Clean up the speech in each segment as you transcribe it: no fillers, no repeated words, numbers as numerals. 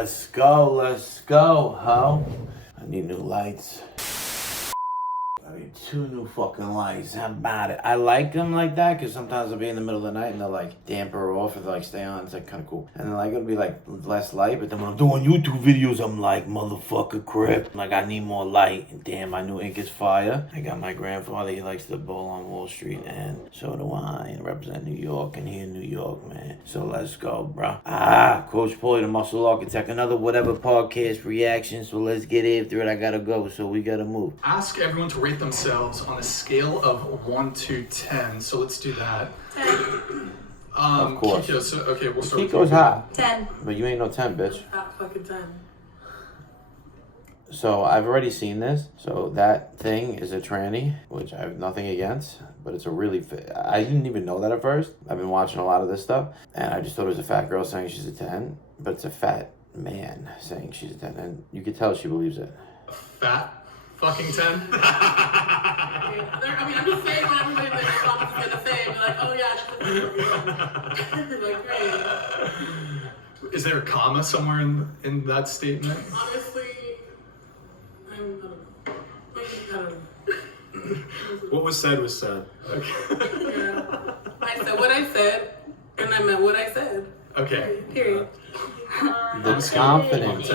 Let's go, ho. I need new lights. I need 2 new fucking lights. How about it? I like them like that because sometimes I'll be in the middle of the night and they'll like damper off or they'll like stay on. It's like kind of cool. And then like it'll be like less light. But then when I'm doing YouTube videos, I'm like, motherfucker, crip. Like I need more light. And damn, my new ink is fire. I got my grandfather. He likes to bowl on Wall Street, and so do I. And represent New York, and he in New York, man. So let's go, bro. Coach Paulie, the muscle architect. Another whatever podcast reaction. So let's get after it. I gotta go. So we gotta move. Ask everyone to rate themselves on a scale of 1 to 10. So let's do that. 10. Of course. Kiko, so, okay, we'll start with Kiko's Kiko. hot. 10. But you ain't no 10, bitch. Not fucking 10. So I've already seen this. So that thing is a tranny, which I have nothing against, but it's a really I didn't even know that at first. I've been watching a lot of this stuff, and I just thought it was a fat girl saying she's a 10, but it's a fat man saying she's a 10, and you could tell she believes it. Fat fucking 10. I mean, I'm just saying what everybody that you're talking is gonna say. And be like, oh yeah, she's like, great. Is there a comma somewhere in that statement? Honestly, I don't know. What was said was said. Okay. Yeah. I said what I said, and I meant what I said. Okay. Period. The confidence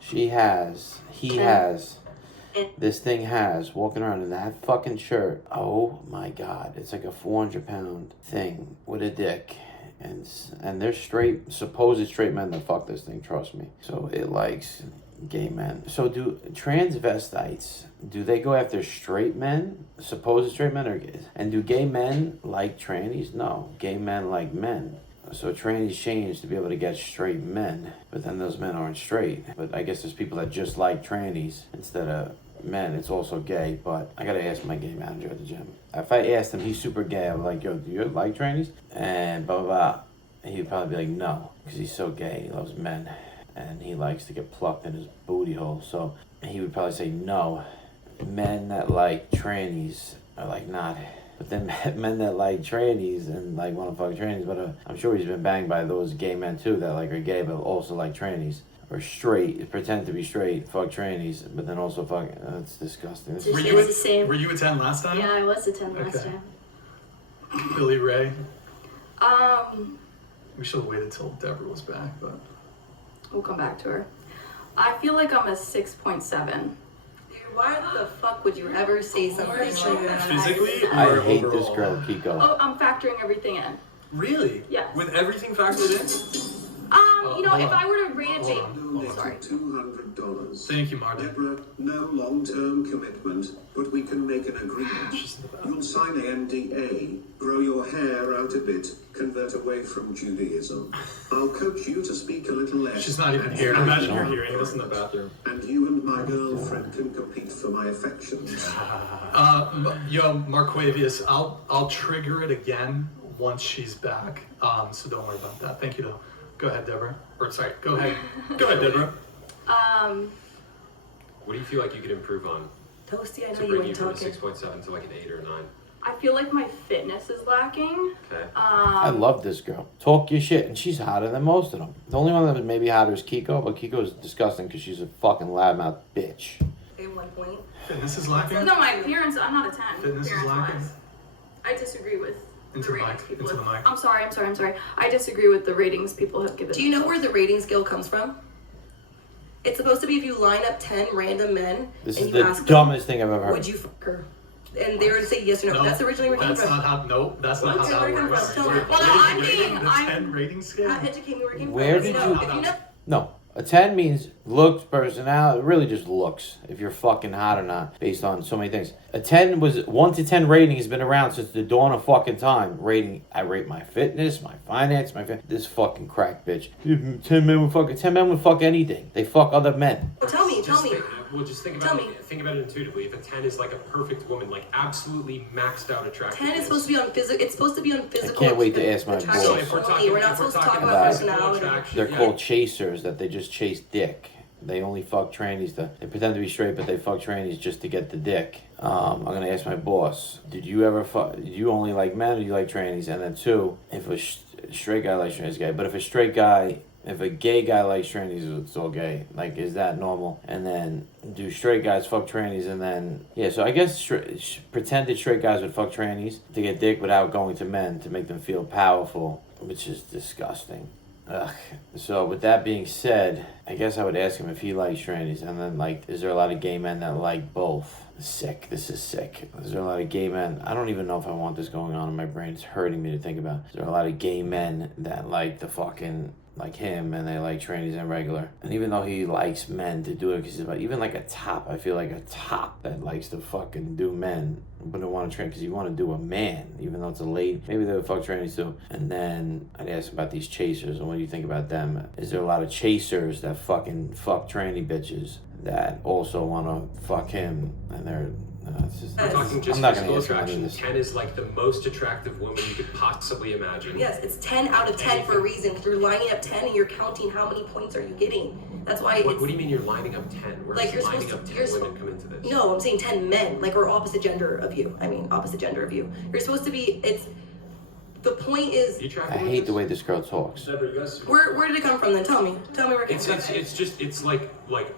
he has, this thing has, walking around in that fucking shirt. Oh my God, it's like a 400-pound thing with a dick. And they're straight, supposed straight men that fuck this thing, trust me. So it likes gay men. So do transvestites, do they go after straight men, supposed straight men, or gays? And do gay men like trannies? No, gay men like men. So trannies change to be able to get straight men, but then those men aren't straight. But I guess there's people that just like trannies instead of men. It's also gay, but I gotta ask my gay manager at the gym. If I asked him, he's super gay, I'm like, yo, do you like trannies? And blah, blah, blah. He'd probably be like, no, because he's so gay, he loves men. And he likes to get plucked in his booty hole. So he would probably say no. Men that like trannies are like not. But then men that like trannies and like want to fuck trannies, but I'm sure he's been banged by those gay men too that like are gay but also like trannies. Or straight, pretend to be straight, fuck trannies, but then also fuck. That's disgusting. Were you a 10 last time? Yeah, I was a 10 last time. Billy Ray. Um, We should have waited till Deborah was back, but we'll come back to her. I feel like I'm a 6.7. Why the fuck would you ever say something like that? physically or I hate overall? this girl, Kiko. Oh, I'm factoring everything in. Really? Yes. With everything factored in? You know, hold if on. I were to rate it based... Hold on. Sorry. $200. Thank you, Marta. Deborah, no long-term commitment, but we can make an agreement. She's in the bathroom. You'll sign a NDA, grow your hair out a bit, convert away from Judaism. I'll coach you to speak a little less. She's not even here. Imagine her hearing this in the bathroom. And you and my girlfriend can compete for my affections. Yo, Marquavius, I'll trigger it again once she's back. So don't worry about that. Thank you, though. Go ahead, Deborah. Or sorry, go ahead. Go ahead, Deborah. What do you feel like you could improve on Toasty, I to know you bring you ain't from a talking. 6.7 to like an 8 or a 9? I feel like my fitness is lacking. Okay. I love this girl. Talk your shit, and she's hotter than most of them. The only one that was maybe hotter is Kiko, but Kiko's disgusting because she's a fucking loudmouth bitch. At one point. Fitness is lacking? No, my appearance, I'm not a 10. Fitness is appearance-wise. lacking? I disagree with Into the the ratings mic, people into the have... mic. I'm sorry. I disagree with the ratings people have given. Do you know where the rating scale comes from? It's supposed to be if you line up 10 random men This and is you the ask dumbest thing I've ever them, heard. would you fuck her? And they were to say yes or no. That's originally where it came That's from. not how. No, that's not Okay, how where that it come works. from? Tell me. Well, no, I'm being... The 10 rating scale. Educate me where it came Where from. did If you- you know, No. A 10 means looks, personality, really just looks, if you're fucking hot or not, based on so many things. A 10 was, 1 to 10 rating has been around since the dawn of fucking time. I rate my fitness, my finance, this fucking crack bitch. 10 men would fuck anything. They fuck other men. tell me. Just think Tell about me. it. Think about it intuitively. If a 10 is like a perfect woman, like absolutely maxed out attractiveness. 10 is supposed to be on physical. It's supposed to be on physical. can't wait to ask my attraction boss. So if we're only. talking, We're not if we're supposed to talk talking about physical personality. attraction, They're yeah. called chasers, that they just chase dick. They only fuck trannies. They pretend to be straight, but they fuck trannies just to get the dick. I'm going to ask my boss, did you only like men or do you like trannies? And then 2, if a straight guy likes trannies, but if a straight guy if a gay guy likes trannies, it's all gay. Like, is that normal? And then do straight guys fuck trannies? And then, yeah, so I guess pretended straight guys would fuck trannies to get dick without going to men to make them feel powerful, which is disgusting. Ugh. So with that being said, I guess I would ask him if he likes trannies, and then like, is there a lot of gay men that like both? Sick. This is sick. Is there a lot of gay men? I don't even know if I want this going on in my brain. It's hurting me to think about. Is there a lot of gay men that like the fucking like him and they like trannies and regular? And even though he likes men to do it, because he's about even like a top, I feel like a top that likes to fucking do men but don't want to train because you want to do a man, even though it's a lady. Maybe they would fuck trannies too. And then I'd ask about these chasers and what do you think about them? Is there a lot of chasers that fucking fuck tranny bitches that also want to fuck him and they're it's just, I'm talking just I'm not physical gonna answer any attraction. of this. 10 is like the most attractive woman you could possibly imagine. Yes, it's 10 out of 10 for a reason. Because you're lining up 10 and you're counting how many points are you getting. That's why What do you mean you're lining up 10? Where Like, does you're lining supposed up to- 10 women come into this? No, I'm saying 10 men, like, or opposite gender of you. Opposite gender of you. You're supposed to be, the point is, The attractive I women hate the is- way this girl talks. where did it come from then? Tell me where it came from. It's like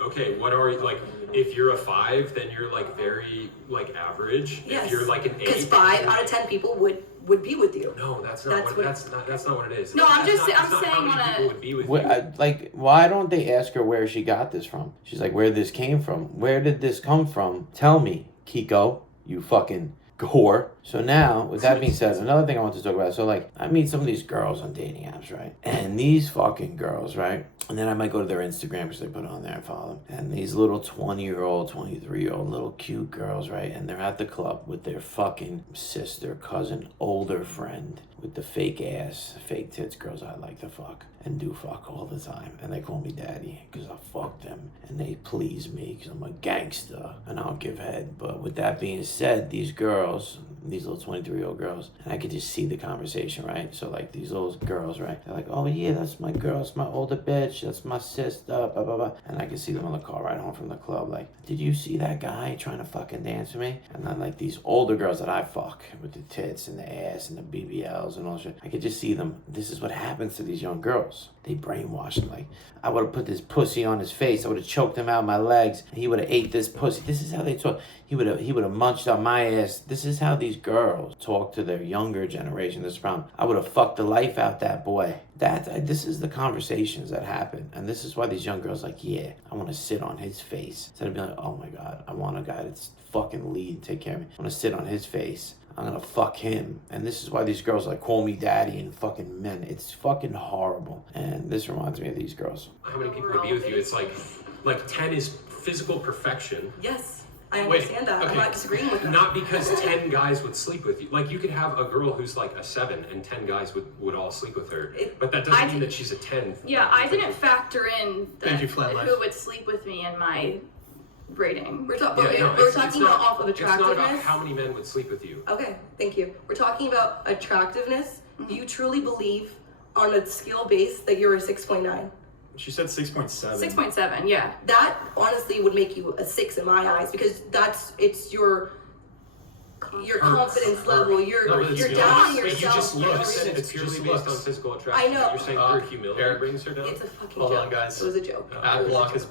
okay, what are you like? If you're a 5, then you're like very like average. Yes. If you're like an 8, Because 5 out of 10 people would be with you. No, that's not That's what what- that's not what it is. No, I'm That's just- not- I'm that's not saying how many on a- people would be with What, you. like, why don't they ask her where she got this from? She's like, where this came from? Where did this come from? Tell me, Kiko, you fucking whore. So now, with that being said, another thing I want to talk about. So, like, I meet some of these girls on dating apps, right? And these fucking girls, right? And then I might go to their Instagram because they put it on there and follow them. And these little 20-year-old, 23-year-old little cute girls, right? And they're at the club with their fucking sister, cousin, older friend with the fake ass, fake tits girls I like to fuck and do fuck all the time. And they call me daddy because I fuck them. And they please me because I'm a gangster and I'll give head. But with that being said, these girls, these little 23-year-old girls, and I could just see the conversation, right? So like these little girls, right? They're like, oh yeah, that's my girl, it's my older bitch, that's my sister, blah, blah, blah. And I could see them on the car ride home from the club, like, did you see that guy trying to fucking dance with me? And then like these older girls that I fuck with the tits and the ass and the BBLs and all that shit, I could just see them. This is what happens to these young girls. They brainwash them. Like, I would have put this pussy on his face. I would have choked him out my legs. And he would have ate this pussy. This is how they talk. He would have munched on my ass. This is how these girls talk to their younger generation. This is the problem. I would have fucked the life out that boy. This is the conversations that happen. And this is why these young girls are like, yeah, I want to sit on his face. Instead of being like, oh my God, I want a guy that's fucking lead, take care of me. I want to sit on his face. I'm gonna fuck him. And this is why these girls like call me daddy and fucking men. It's fucking horrible. And this reminds me of these girls. How many people would be with you? It's like 10 is physical perfection. Yes, I understand that. okay. I'm not disagreeing with that. Not because 10 guys would sleep with you. Like, you could have a girl who's like a 7 and 10 guys would all sleep with her. But that doesn't mean that she's a 10. Yeah, I didn't factor in Thank you, Flat Life. who would sleep with me in my rating. We're Yeah, talking no, it's about not- off of It's not about attractiveness. how many men would sleep with you. Okay, thank you. We're talking about attractiveness. Do you truly believe on a skill base that you're a 6.9? She said 6.7. 6.7, yeah. That honestly would make you a 6 in my eyes because it's your confidence level. You're doubting You yourself. just for no said reason. it's purely just based on looks. physical attraction. I know. You're saying her humility Eric, brings her down? It's a fucking Hold joke. on, guys. It was a joke. Ad block is.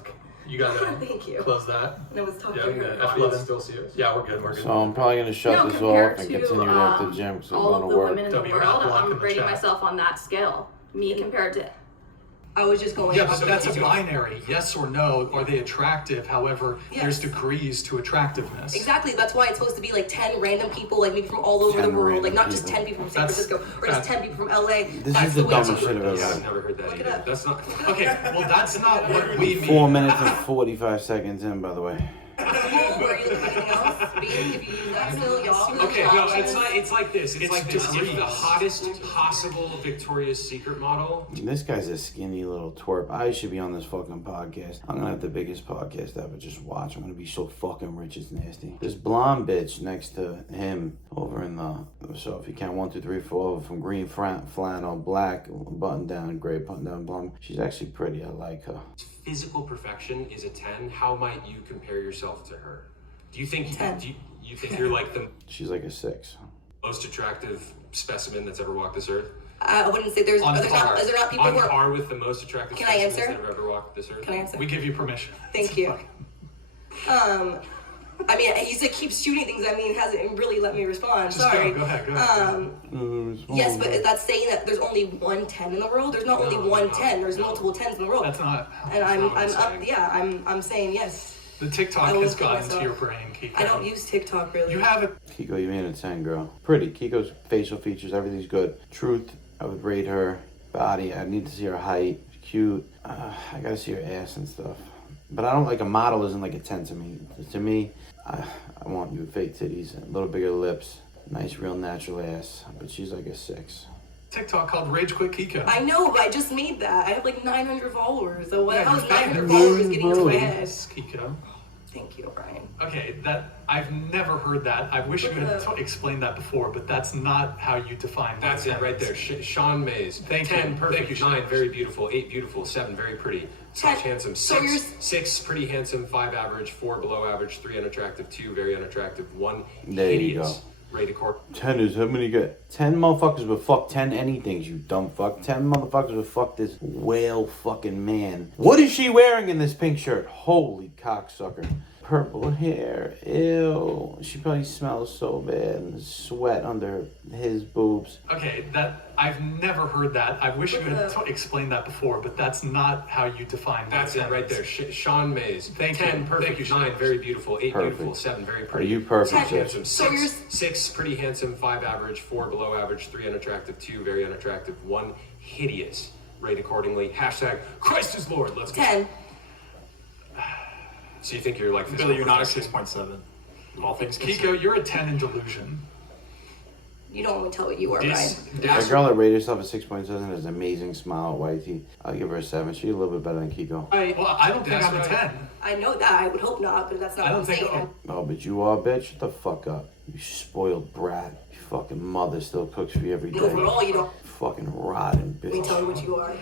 You gotta Thank you. close that. And it was talking Yeah, to I'm her. gonna Audience still see us? Yeah, we're good. We're good. So I'm probably gonna shut this compared off and to, continue after the gym because I'm all going of to the work. women in the W world, block in I'm the rating chat. myself on that scale. Me compared to I was just going. Yeah, but that's a binary. Yes or no. Are they attractive? However, there's Yes. degrees to attractiveness. Exactly. That's why it's supposed to be like 10 random people, like maybe from all over 10 the world, like random not just people. 10 people from San That's- Francisco or just 10 people from LA. This That's is the way dumbest too- shit I've ever Yeah, I've heard. never heard that Look it either. up. That's not. Okay, well, that's not what we mean. 4 minutes and 45 seconds in, by the way. Were you looking at anything else? Being, if you use that still, y'all. Okay, no, it's like this. It's like this. If degrees. the hottest possible Victoria's Secret model. This guy's a skinny little twerp. I should be on this fucking podcast. I'm gonna have the biggest podcast ever. Just watch. I'm gonna be so fucking rich, it's nasty. This blonde bitch next to him over in the, so if you count 1, 2, 3, 4, from green flannel, black button down, gray button down, blonde. She's actually pretty. I like her. Physical perfection is a 10. How might you compare yourself to her? Do you think 10. do you think you're like the She's like a 6. most attractive specimen that's ever walked this earth? I wouldn't say there's On not par. is there not people On who are par with the most attractive Can I specimens answer? that have ever walked this earth. Can I answer? We give you permission. Thank you. I mean, he's like keeps shooting things. I mean, hasn't really let me respond. Just Sorry. go ahead. Yes, but that's saying that there's only one 10 in the world. There's not only one 10. There's multiple 10s in the world. That's not. And that's not what saying. I'm saying yes. The TikTok I will has kill gotten to myself. your brain, Kiko. I don't use TikTok really. You have it. Kiko, you made a 10, girl. Pretty. Kiko's facial features, everything's good. Truth, I would rate her. Body, I need to see her height. Cute. I gotta see her ass and stuff. But I don't like a model isn't like a 10 to me. To me, I want you with fake titties, a little bigger lips, nice real natural ass. But she's like a 6. TikTok called Rage Quit Kiko. I know, but I just made that. I have like 900 followers. So Yeah, how's you're 900 famous. followers getting into my head? Yes, Kiko. Thank you, Brian. Okay, that I've never heard that. I wish you had explained that before, but that's not how you define. That's it right there. Sean Mays. Thank 10, you. perfect. Thank you, 9, Sean. very beautiful. 8, beautiful. 7, very pretty. 6, 10. handsome. So you're 6, pretty handsome. 5, average. 4, below average. 3, unattractive. 2, very unattractive. 1, There you hideous. go. Rated core. 10 is how many you get? 10 motherfuckers would fuck 10 anythings, you dumb fuck. 10 motherfuckers would fuck this whale fucking man. What is she wearing in this pink shirt? Holy cocksucker. Purple hair. Ew. She probably smells so bad and sweat under his boobs. Okay, that I've never heard that. I wish you had explained that before, but that's not how you define. That's it right there. Sean Mays. Thank 10, you. perfect. Thank you, 9, Sean. very beautiful. 8, Perfect. beautiful. 7, very Are pretty. you perfect? 10. bitch? Handsome. So you're 6, pretty handsome. 5, average. 4, below average. 3, unattractive. 2, very unattractive. 1, hideous. Rate accordingly. Hashtag Christ is Lord. Let's go. 10. So you think you're like Billy, you're not a physical 6.7. All things Kiko, considered. you're a 10 in delusion. You don't want me to tell what you are, This- Brian. A girl that rated herself a 6.7 has an amazing smile, white teeth. I'll give her a 7. She's a little bit better than Kiko. Well, I don't think That's I'm a right. 10. I know that. I would hope not, but that's not I what don't I'm think. saying. Oh, but you are, bitch? Shut the fuck up. You spoiled brat. Your fucking mother still cooks for you every day. Overall, you don't. Fucking rotten Let me tell you bitch. what you are.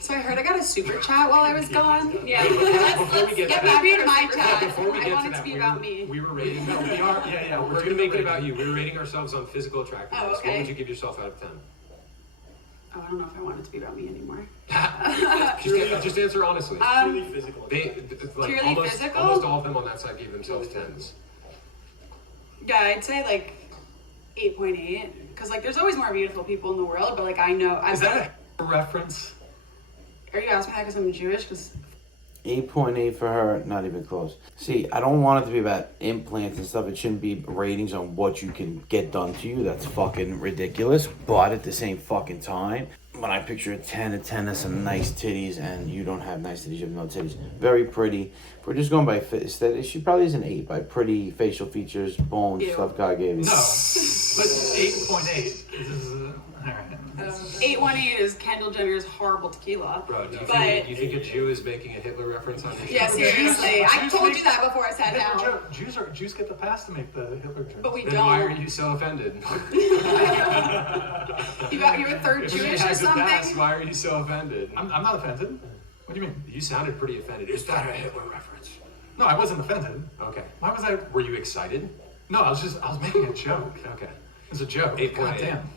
So I heard I got a super chat while I was gone. Yeah, Before we get get to that, back into my chat. before we I get want to it that, to be we about were, me. we were rating. No, we are. Yeah. We're gonna make it about you. We were rating ourselves on physical attractiveness. Oh, okay. What would you give yourself out of 10? Oh, I don't know if I want it to be about me anymore. Just answer honestly. Purely physical. Like Purely physical? almost all of them on that side gave themselves 10s. Yeah, I'd say like 8.8. Because like there's always more beautiful people in the world, but like I know. Is that a reference? Are you asking me that because I'm Jewish? Because 8.8 for her, not even close. See, I don't want it to be about implants and stuff. It shouldn't be ratings on what you can get done to you. That's fucking ridiculous. But at the same fucking time, when I picture a 10 has some nice titties, and you don't have nice titties, you have no titties. Very pretty. If we're just going by aesthetic, she probably is an 8 by pretty facial features, bones, stuff God gave you. No, but 8.8 is all right. 818 is Kendall Jenner's horrible tequila. Bro, do But you think a Jew is making a Hitler reference on your yeah, show? seriously, I told you that before I sat Hitler down. joke. Jews get the pass to make the Hitler joke. But we Then why are don't. you so offended? You're a third If he Jewish or has a pass, something. why are you so offended? I'm not offended. What do you mean? You sounded pretty offended. Is that a Hitler reference? No, I wasn't offended. Okay. Why was I? Were you excited? No, I was making a joke. Okay. It was a joke. 8.8. God damn.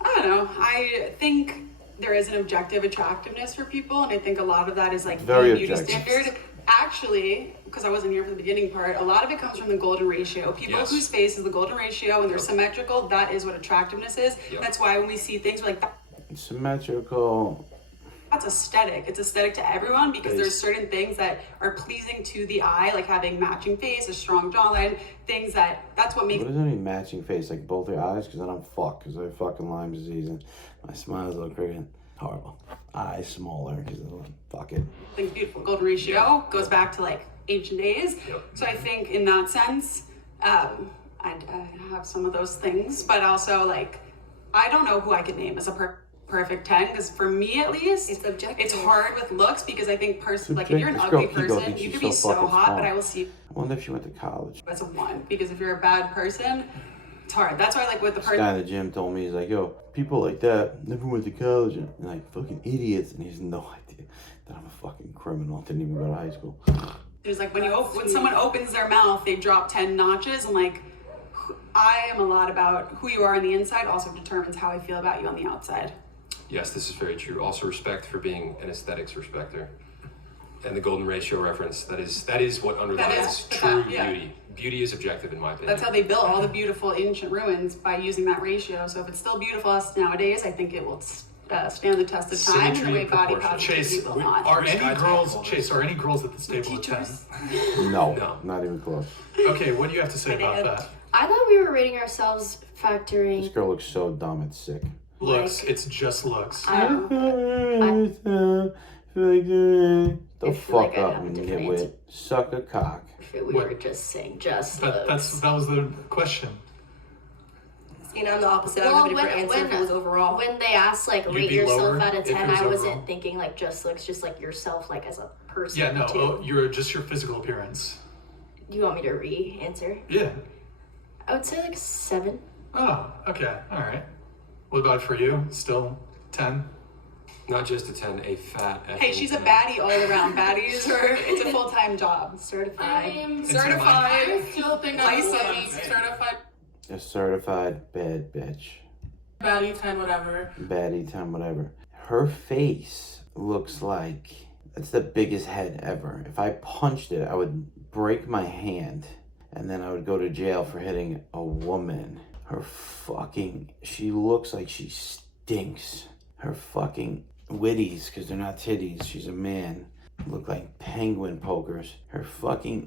I don't know. I think there is an objective attractiveness for people, and I think a lot of that is like Very the beauty objective. standard. Actually, because I wasn't here for the beginning part, a lot of it comes from the golden ratio. People Yes. whose face is the golden ratio and they're symmetrical, that is what attractiveness is. Yep. That's why when we see things, we're like, Symmetrical. that's aesthetic. It's aesthetic to everyone because Face. there's certain things that are pleasing to the eye, like having matching face, a strong jawline, things that's what makes What does that mean, matching face? Like both your eyes? Because I don't fuck, because I have fucking Lyme disease and my smile is a little crooked. Horrible. Eyes smaller, because fuck it. things beautiful. Golden ratio goes back to like ancient days. Yep. So I think in that sense, I have some of those things, but also like, I don't know who I could name as a perfect 10, because for me at least, It's objective. it's hard with looks because I think like if you're an This ugly girl Kiko person, thinks you she's could be so so fucking hot, smart. but I will see you I wonder if she went to college. as a 1, because if you're a bad person, it's hard. That's why like with the This guy in the gym told me, he's like, yo, people like that never went to college and like fucking idiots, and he has no idea that I'm a fucking criminal. Didn't even go to high school. there's like when someone opens their mouth, they drop 10 notches, and like I am a lot about who you are on the inside also determines how I feel about you on the outside. Yes, this is very true. Also, respect for being an aesthetics respecter. And the golden ratio reference, that is what underlies true beauty. Beauty is objective, in my opinion. That's how they built all the beautiful ancient ruins, by using that ratio. So if it's still beautiful nowadays, I think it will stand the test of time. Symmetry The way and body proportion. positivity will not. Are any girls at this table a 10? No, not even close. Okay, what do you have to say about that? I thought we were rating ourselves factoring. This girl looks so dumb, it's sick. Looks, it's just looks. The I feel fuck like I up have a and get different with answer. Suck a cock. If we were just saying just That looks. was the question. See, and I'm the opposite. I would have a different answer if it was overall. When they asked like You'd rate be yourself lower out of if it 10, was I wasn't overall. thinking like just looks, just like yourself, like as a person. Yeah, no, too. you're just your physical appearance. You want me to re-answer? Yeah. I would say like 7. Oh, okay, all right. What about for you? Still 10? Not just a 10, a fat Hey, she's a 10. baddie all around. Baddies are, it's a full-time job. Certified. I'm Certified. I still think I'm Licensed. certified A certified bad bitch. baddie 10, whatever. Baddie 10, whatever. Her face looks like it's the biggest head ever. If I punched it, I would break my hand and then I would go to jail for hitting a woman. She looks like she stinks. Her fucking witties, because they're not titties, she's a man, look like penguin pokers.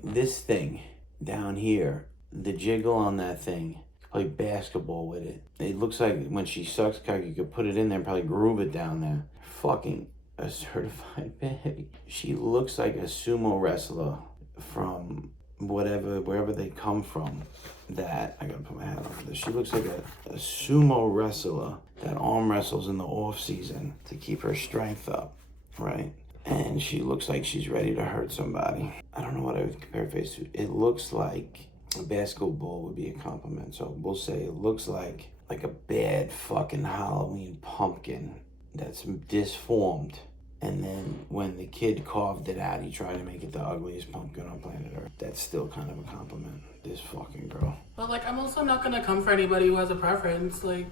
This thing down here, the jiggle on that thing, play basketball with it. It looks like when she sucks cock, you could put it in there and probably groove it down there. Fucking a certified baddie. She looks like a sumo wrestler from wherever they come from. I gotta put my hat on for this. She looks like a sumo wrestler that arm wrestles in the off season to keep her strength up, right? And she looks like she's ready to hurt somebody. I don't know what I would compare her face to. It looks like a basketball would be a compliment. So we'll say it looks like a bad fucking Halloween pumpkin that's disformed. And then when the kid carved it out, he tried to make it the ugliest pumpkin on planet Earth. That's still kind of a compliment. This fucking girl. But like, I'm also not gonna come for anybody who has a preference. Like,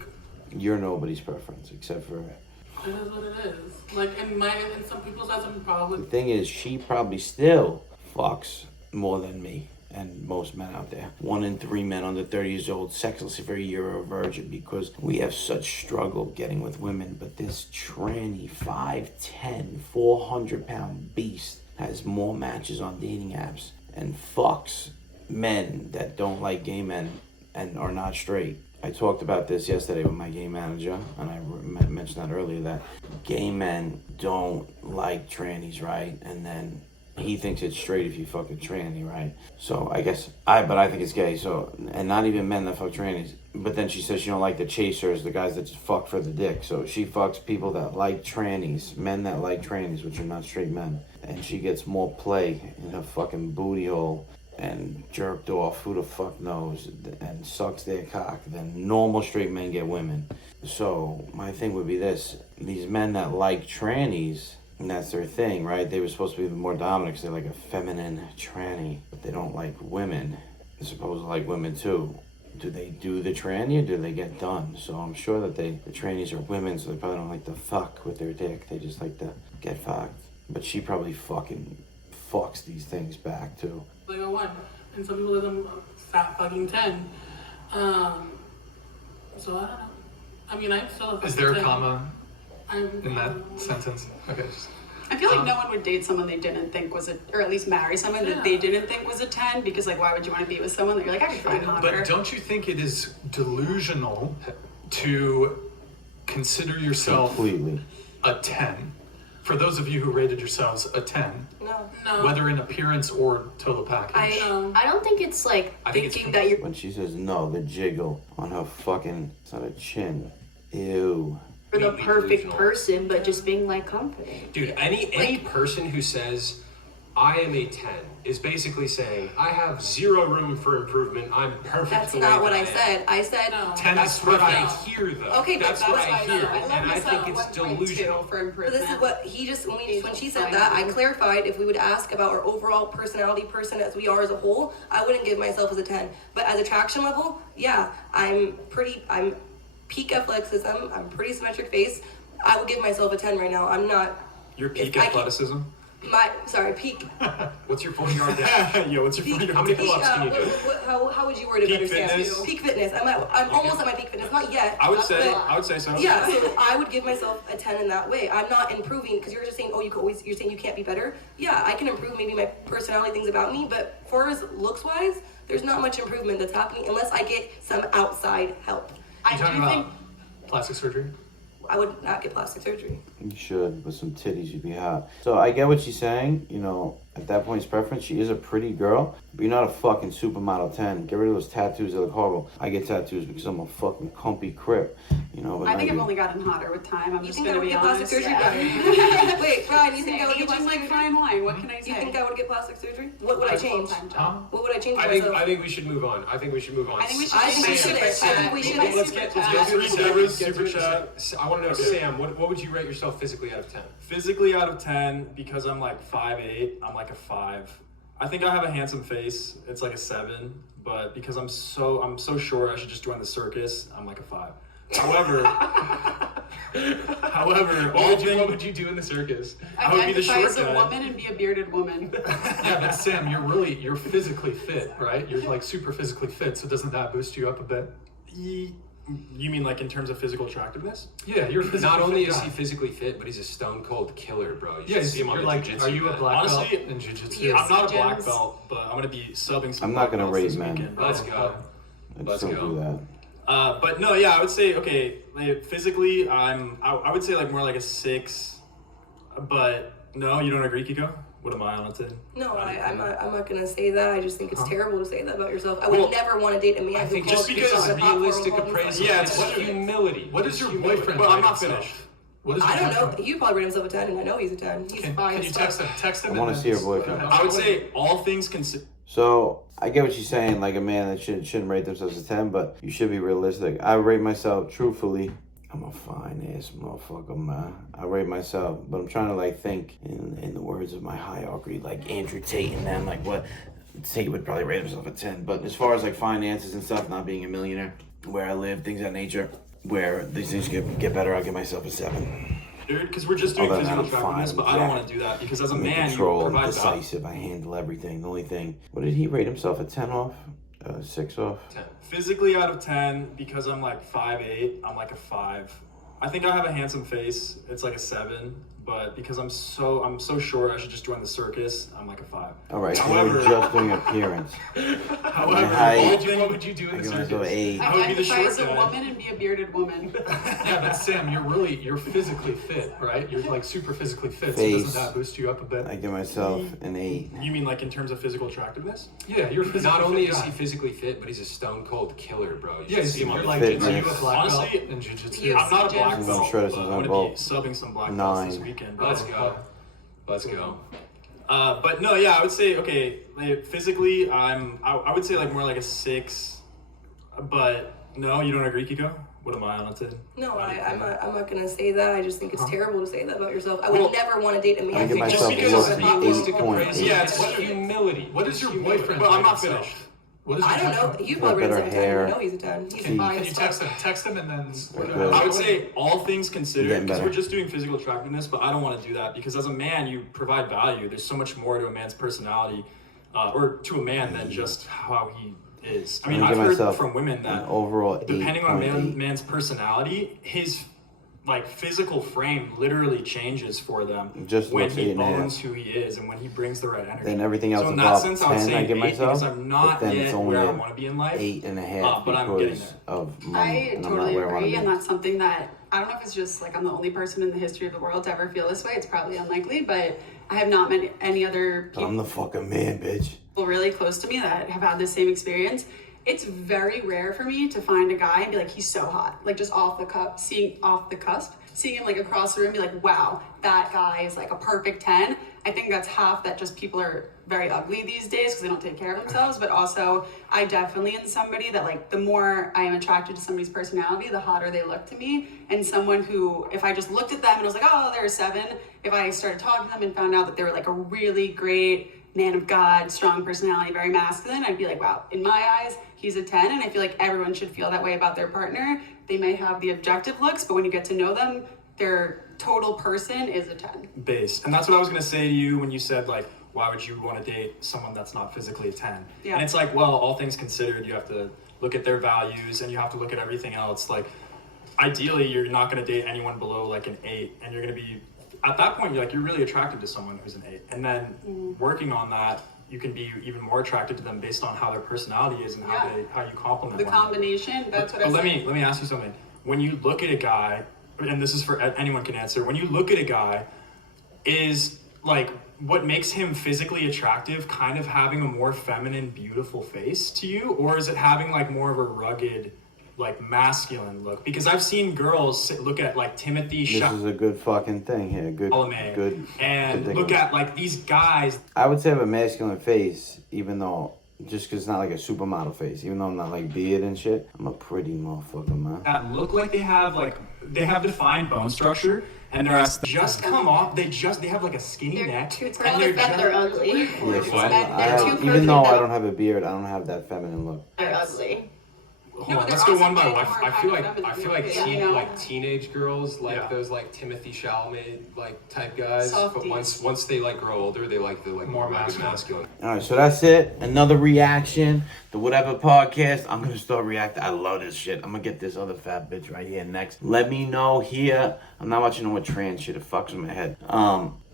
You're nobody's preference except for... it is what it is. Like, in some people's eyes, I'm probably. The thing is, she probably still fucks more than me and most men out there. 1 in 3 men under 30 years old, sexless for a year, or a virgin, because we have such struggle getting with women. But this tranny 5'10", 400-pound beast has more matches on dating apps and fucks men that don't like gay men and are not straight. I talked about this yesterday with my gay manager, and I mentioned that earlier, that gay men don't like trannies, right? And then he thinks it's straight if you fuck a tranny, right? So I think it's gay. So, and not even men that fuck trannies. But then she says she don't like the chasers, the guys that just fuck for the dick. So she fucks people that like trannies, men that like trannies, which are not straight men. And she gets more play in her fucking booty hole and jerked off, who the fuck knows, and sucks their cock than normal straight men get women. So my thing would be this: these men that like trannies, and that's their thing, right? They were supposed to be more dominant because they're like a feminine tranny, but they don't like women. They're supposed to like women too. Do they do the tranny or do they get done? So I'm sure that the trannies are women, so they probably don't like to fuck with their dick. They just like to get fucked. But she probably fucking fucks these things back too. Like a 1, and some people give them a fat fucking 10. So I don't know. I mean, I'm still a Is there a 10. comma in that sentence? Okay. I feel like no one would date someone they didn't think was or at least marry someone that they didn't think was a 10, because like, why would you want to be with someone that you're like, I could find hotter? But don't you think it is delusional to consider yourself Completely. a 10? For those of you who rated yourselves a 10, No. whether in appearance or total package. I don't think it's like I think it's thinking that you're When she says no, the jiggle on her fucking, it's not a chin. Ew. the Completely perfect delusional. person, but just being like confident. Dude, any person who says I am a 10 is basically saying I have zero room for improvement. I'm perfect. That's the way not what that I said. I said. No. 10 That's is what I perfect. hear, though. Okay, but that's what that's I why hear, I love and I think it's 1.2 delusional. for But improvement. this is what he just when she said Fine. that, I clarified if we would ask about our overall personality, person as we are as a whole, I wouldn't give myself as a 10. But as attraction level, yeah, I'm peak athleticism, I'm pretty symmetric face. I would give myself a 10 right now. I'm not Your peak If I can- athleticism? peak. What's your 40-yard dash? Yo, what's your Peak, 40 How many peak, pull-ups can you do? how would you word it Peak better, Sam? fitness? Peak fitness. I'm almost at my peak fitness. Not yet. I would but- say so. Yeah, so I would give myself a 10 in that way. I'm not improving because you're just saying, oh, you're saying you can't be better. Yeah, I can improve maybe my personality, things about me, but far as looks wise, there's not much improvement that's happening unless I get some outside help. I You talking do about think plastic surgery? I would not get plastic surgery. You should. With some titties, you'd be hot. So I get what she's saying. You know, at that point, it's preference. She is a pretty girl, but you're not a fucking supermodel 10. Get rid of those tattoos. They look horrible. I get tattoos because I'm a fucking comfy crip. You know, but I think maybe- I've only gotten hotter with time. I'm You just think I gonna would be get plastic honest. surgery? Yeah. Brian? Wait, Brian, you think I would get Just plastic like surgery? fine wine. What can I say? You think I would get plastic surgery? What would I change? Full-time Huh? job. What would I change I for think myself? we should move on. I think we should move on. I think we should. I think we Sam, should. I think we should. Let's get through Deborah's super chat. I want to know, Sam, what would you rate yourself physically out of 10? Physically out of 10, because I'm like 5'8", I'm like a 5. I think I have a handsome face. It's like a 7, but because I'm so short, I should just join the circus. I'm like a 5. However, What would you do in the circus? I would be the Identify short as a guy. woman and be a bearded woman. Yeah, but Sam, you're physically fit, right? You're like super physically fit, so doesn't that boost you up a bit? You mean like in terms of physical attractiveness? Yeah, you're physically Not only fit is guy. he physically fit, but he's a stone cold killer, bro. You Yeah, should see him on you're the like, jiu-jitsu are you a mat. black Honestly, belt in jiu-jitsu? Yes. I'm not a black Gyms. belt, but I'm gonna be subbing some. I'm not black gonna belts raise this men. weekend, bro. Let's go. I'd Let's still go. do that. But no, yeah, I would say okay. Like, physically, I would say like more like a 6. But no, you don't agree, Kiko? What am I on a 10? No, I'm not gonna say that. I just think it's terrible to say that about yourself. I would never want to date a man I who think calls just because himself it's a platform realistic calling himself- appraisal. Yeah, it's it's true. humility. What does your It's humility. boyfriend Well, I'm rate not himself? finished. What is your I don't know. boyfriend? You probably rate himself a 10, and I know he's a 10. He's Can fine you as text fuck. him? Text him. I wanna and see her then- boyfriend. I would say all things considered. So I get what she's saying. Like a man that shouldn't rate themselves a 10, but you should be realistic. I rate myself truthfully. I'm a fine ass motherfucker, man. I rate myself, but I'm trying to like think in the words of my hierarchy, like Andrew Tate and then like what Tate would probably rate himself a 10. But as far as like finances and stuff, not being a millionaire, where I live, things of that nature, where these things get better, I'll give myself a 7. Because we're just doing Other than physical I'm attractiveness, fine, but I don't yeah. want to do that because as a I'm in man, you control, I'm provide value. decisive, I handle everything. The only thing, what did he rate himself, a 10 off? 6 off? 10. Physically out of 10, because I'm like 5'8", I'm like a 5. I think I have a handsome face. It's like a 7, but because I'm so short, I should just join the circus. I'm like a 5. All right, so However- we're just doing appearance. However, height- What would you do I in the give myself circus? an 8. I would be the Identify as a short guy. woman and be a bearded woman. Yeah, but Sam, you're physically fit, right? You're like super physically fit, so Face. doesn't that boost you up a bit? I give myself an 8. You mean like in terms of physical attractiveness? Yeah, you're physically Not only fit is guy. he physically fit, but he's a stone cold killer, bro. You Yeah, should see him you're on the like, Fitness. are you a black belt Honestly, in jiu-jitsu? Yes. I'm not a black Gyms. belt, I'm sure but this is I'm on gonna be both. subbing some black belts this 9. weekend, bro. Let's go. Let's go. But no, yeah, I would say okay. Like, physically, I would say like more like a 6. But no, you don't agree, Kiko? What am I on a 10? No, I'm not gonna say that. I just think it's terrible to say that about yourself. I would never want to date a man I give who calls myself because himself it's a an Realistic platform calling appraisal. himself- Yeah, it's what is- humility. What It's is your humility. boyfriend Well, I'm rate not himself? finished. What is I your don't know. boyfriend? You probably rate better himself a 10. hair. I know he's a 10. He's Teeth. fine Can as you fuck. text him and then? good. I would say all things considered, Getting because better. we're just doing physical attractiveness, but I don't want to do that because as a man, you provide value. There's so much more to a man's personality, or to a man than just how he is. I mean, I'm I've gonna give heard myself from women an that overall depending on a 8.8. man's personality, his like physical frame literally changes for them Just when looks he 8.5. owns who he is and when he brings the right energy. Then everything else so in above that sense, I would 10 say I give 8 myself, because I'm not but then it's yet only where I at want to be in life. 8.5 but I'm getting because there. of money, I and I'm not totally where I want to agree, be. and that's something that I don't know if it's just like I'm the only person in the history of the world to ever feel this way. It's probably unlikely, but I have not met any other But I'm the fucking man, bitch. people really close to me that have had the same experience. It's very rare for me to find a guy and be like, he's so hot, like just off the cusp, seeing him like across the room, be like, wow, that guy is like a perfect 10. I think that's half that just people are very ugly these days because they don't take care of themselves, but also I definitely am somebody that like the more I am attracted to somebody's personality, the hotter they look to me. And someone who, if I just looked at them and was like, oh, they're a 7, if I started talking to them and found out that they were like a really great man of God, strong personality, very masculine, I'd be like, wow, in my eyes, he's a 10. And I feel like everyone should feel that way about their partner. They may have the objective looks, but when you get to know them, their total person is a 10. Base. And that's what I was going to say to you when you said, like, why would you want to date someone that's not physically a 10? Yeah. And it's like, well, all things considered, you have to look at their values and you have to look at everything else. Like, ideally, you're not going to date anyone below like an 8, and you're going to be, at that point, you're really attracted to someone who's an 8. And then working on that, you can be even more attracted to them based on how their personality is and how you compliment the one combination. That's what I let me ask you something. When you look at a guy, and this is for anyone can answer, when you look at a guy, is like what makes him physically attractive kind of having a more feminine, beautiful face to you, or is it having like more of a rugged, like masculine look? Because I've seen girls look at like Timothy This is a good fucking thing here. Good. and good look at like these guys. I would say I have a masculine face, even though just because it's not like a supermodel face, even though I'm not like beard and shit. I'm a pretty motherfucker, man. That look like they have defined bone structure, and their ass just come off. They have like a skinny neck, It's and not they're that they're ugly. Yeah, so They're too even though I perfect don't have a beard, I don't have that feminine look. They're ugly. Hold on, but let's they're go one by also one. way more I feel like feminine. like teenage girls like Yeah. those like Timothy Chalamet like type guys. But Softies. once they like grow older, they like the like More rugged masculine. All right, so that's it. Another reaction to whatever podcast. I'm gonna start reacting. I love this shit. I'm gonna get this other fat bitch right here next. Let me know here. I'm not watching no more trans shit. It fucks with my head.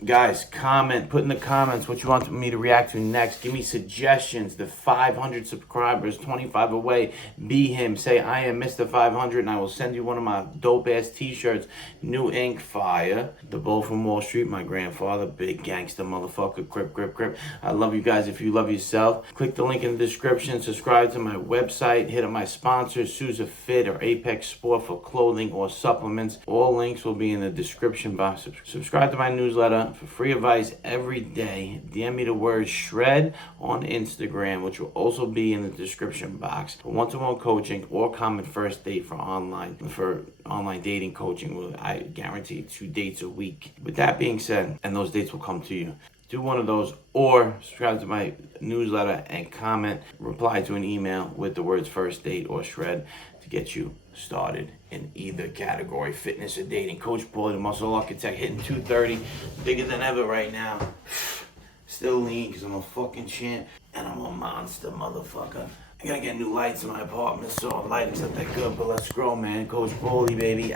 Guys, comment. Put in the comments what you want me to react to next. Give me suggestions. The 500 subscribers, 25 away. Be him. Say I am Mr. 500, and I will send you one of my dope ass T-shirts. New ink, fire. The Bull from Wall Street. My grandfather, big gangster motherfucker. Crip. I love you guys. If you love yourself, click the link in the description. Subscribe to my website. Hit up my sponsors, Sousa Fit or Apex Sport for clothing or supplements. All links will be in the description box. Subscribe to my newsletter for free advice every day. DM me the word SHRED on Instagram, which will also be in the description box. For one-to-one coaching or common first date for online dating coaching, I guarantee 2 dates a week. With that being said, and those dates will come to you. Do one of those, or subscribe to my newsletter and comment, reply to an email with the words first date or SHRED to get you started in either category. Fitness or dating. Coach Bully, the muscle architect, hitting 230, bigger than ever right now. Still lean because I'm a fucking champ and I'm a monster motherfucker. I gotta get new lights in my apartment, so lighting's not that good, but let's grow, man. Coach Bully, baby.